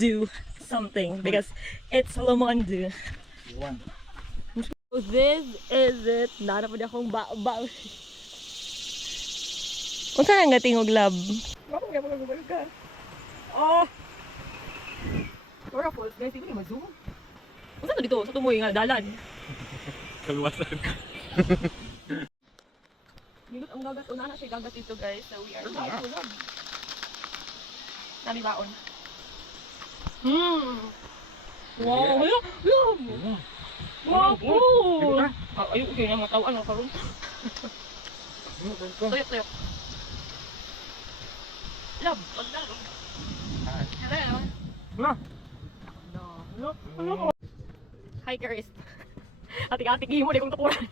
do something because it's Lomondo. So this is it. Narapod akong ba. Unsa nang gatingog lab? Ako nga magagawin ka. Oh. Ora falls guys, hindi mo zoom. Unsa to dito? Sa tumoy nga dalan. Kaluwasan. Nindot ang gagat una na siya gagat dito guys. So we are going to lab. Nami baon. Wow, love. Wow, cool. Ayun, okay na matawan ako karon. Tuyok. Love, pagdalo. Hello. Hi, Chris. Atik-atik mo, di kong tukuran.